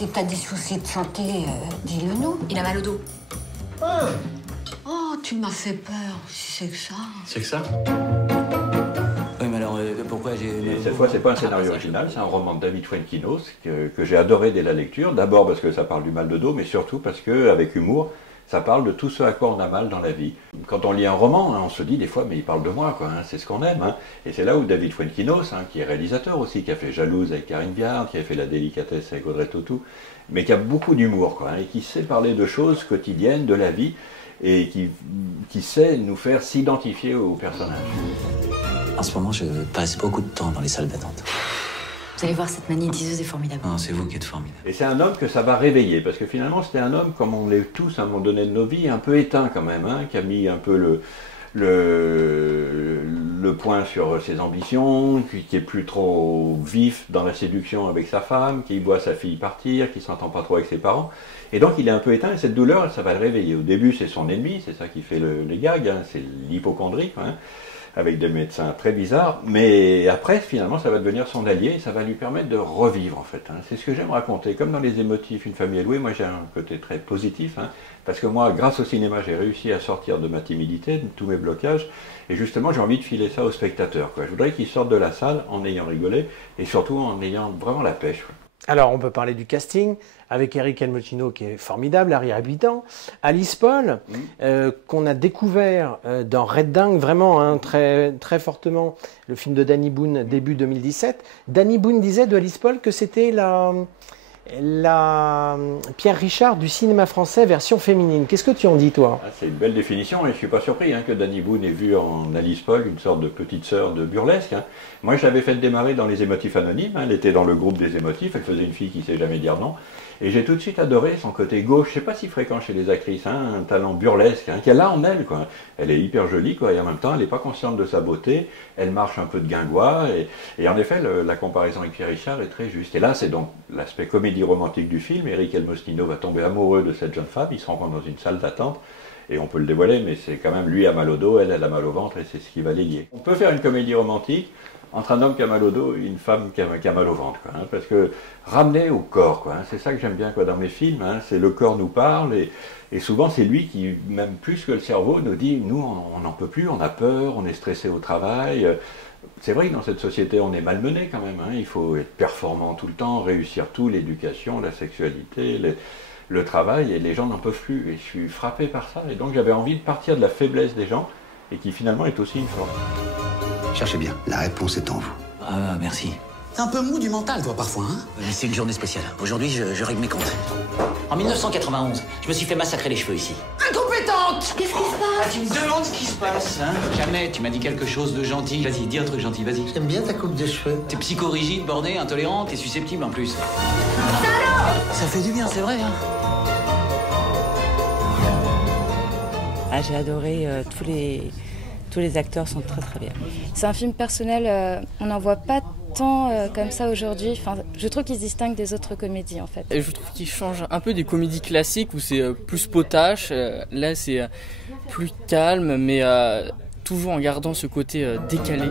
Si t'as des soucis de santé, dis-le nous. Il a mal au dos. Ah. Oh, tu m'as fait peur, si c'est que ça. C'est que ça? Oui, mais alors, pourquoi j'ai... Et cette fois, c'est pas un scénario original, c'est un roman de David Fuenquinos que j'ai adoré dès la lecture. D'abord parce que ça parle du mal de dos, mais surtout parce que, avec humour, ça parle de tout ce à quoi on a mal dans la vie. Quand on lit un roman, on se dit des fois, mais il parle de moi, quoi, c'est ce qu'on aime. Et c'est là où David Fuenquinos, qui est réalisateur aussi, qui a fait Jalouse avec Karine Viard, qui a fait La délicatesse avec Audrey Tautou, mais qui a beaucoup d'humour, et qui sait parler de choses quotidiennes, de la vie, et qui sait nous faire s'identifier aux personnages. En ce moment, je passe beaucoup de temps dans les salles d'attente. Vous allez voir, cette magnétiseuse est formidable. Non, c'est vous qui êtes formidable. Et c'est un homme que ça va réveiller, parce que finalement, c'était un homme, comme on l'est tous à un moment donné de nos vies, un peu éteint quand même, qui a mis un peu le point sur ses ambitions, qui est plus trop vif dans la séduction avec sa femme, qui voit sa fille partir, qui s'entend pas trop avec ses parents. Et donc il est un peu éteint, et cette douleur, ça va le réveiller. Au début, c'est son ennemi, c'est ça qui fait les gags, c'est l'hypocondrie, avec des médecins très bizarres, mais après, finalement, ça va devenir son allié, et ça va lui permettre de revivre, en fait. C'est ce que j'aime raconter. Comme dans Les Émotifs, Une famille à louer, moi j'ai un côté très positif, parce que moi, grâce au cinéma, j'ai réussi à sortir de ma timidité, de tous mes blocages, et justement, j'ai envie de filer ça aux spectateurs, Je voudrais qu'ils sortent de la salle en ayant rigolé, et surtout en ayant vraiment la pêche. Alors, on peut parler du casting, avec Eric Elmotino qui est formidable, Harry Habitant, Alice Paul, qu'on a découvert dans Red Dingue, vraiment très, très fortement, le film de Danny Boone, début 2017. Danny Boone disait de Alice Paul que c'était la Pierre Richard du cinéma français version féminine. Qu'est-ce que tu en dis, toi? C'est une belle définition, et je ne suis pas surpris que Danny Boone ait vu en Alice Paul une sorte de petite sœur de burlesque. Moi, je l'avais fait démarrer dans Les Émotifs Anonymes, elle était dans le groupe des Émotifs, elle faisait une fille qui ne sait jamais dire non. Et j'ai tout de suite adoré son côté gauche, je ne sais pas si fréquent chez les actrices, un talent burlesque, qu'elle a en elle, Elle est hyper jolie, et en même temps, elle n'est pas consciente de sa beauté, elle marche un peu de guingois, et en effet, la comparaison avec Pierre Richard est très juste. Et là, c'est donc l'aspect comédie romantique du film. Eric Elmotino va tomber amoureux de cette jeune femme, ils se rencontrent dans une salle d'attente, et on peut le dévoiler, mais c'est quand même lui a mal au dos, elle a mal au ventre, et c'est ce qui va les lier. On peut faire une comédie romantique entre un homme qui a mal au dos et une femme qui a mal au ventre, parce que ramener au corps, c'est ça que j'aime bien dans mes films, c'est le corps nous parle, et souvent c'est lui qui, même plus que le cerveau, nous dit, nous on n'en peut plus, on a peur, on est stressé au travail. C'est vrai que dans cette société on est malmené quand même, il faut être performant tout le temps, réussir tout, l'éducation, la sexualité, le travail, et les gens n'en peuvent plus, et je suis frappé par ça, et donc j'avais envie de partir de la faiblesse des gens, et qui finalement est aussi une force. Cherchez bien, la réponse est en vous. Ah, merci. T'es un peu mou du mental, toi, parfois, Mais c'est une journée spéciale. Aujourd'hui, je règle mes comptes. En 1991, je me suis fait massacrer les cheveux ici. Incompétente! Qu'est-ce qui se passe? Tu me demandes ce qui se passe, Jamais, tu m'as dit quelque chose de gentil. Vas-y, dis un truc gentil, vas-y. J'aime bien ta coupe de cheveux. T'es psychorigide, borné, intolérant, t'es susceptible en plus. Salaud! Ça fait du bien, c'est vrai, Ah, j'ai adoré tous les acteurs sont très très bien. C'est un film personnel, on n'en voit pas tant comme ça aujourd'hui. Enfin, je trouve qu'il se distingue des autres comédies en fait. Et je trouve qu'il change un peu des comédies classiques où c'est plus potache. Là c'est plus calme mais toujours en gardant ce côté décalé.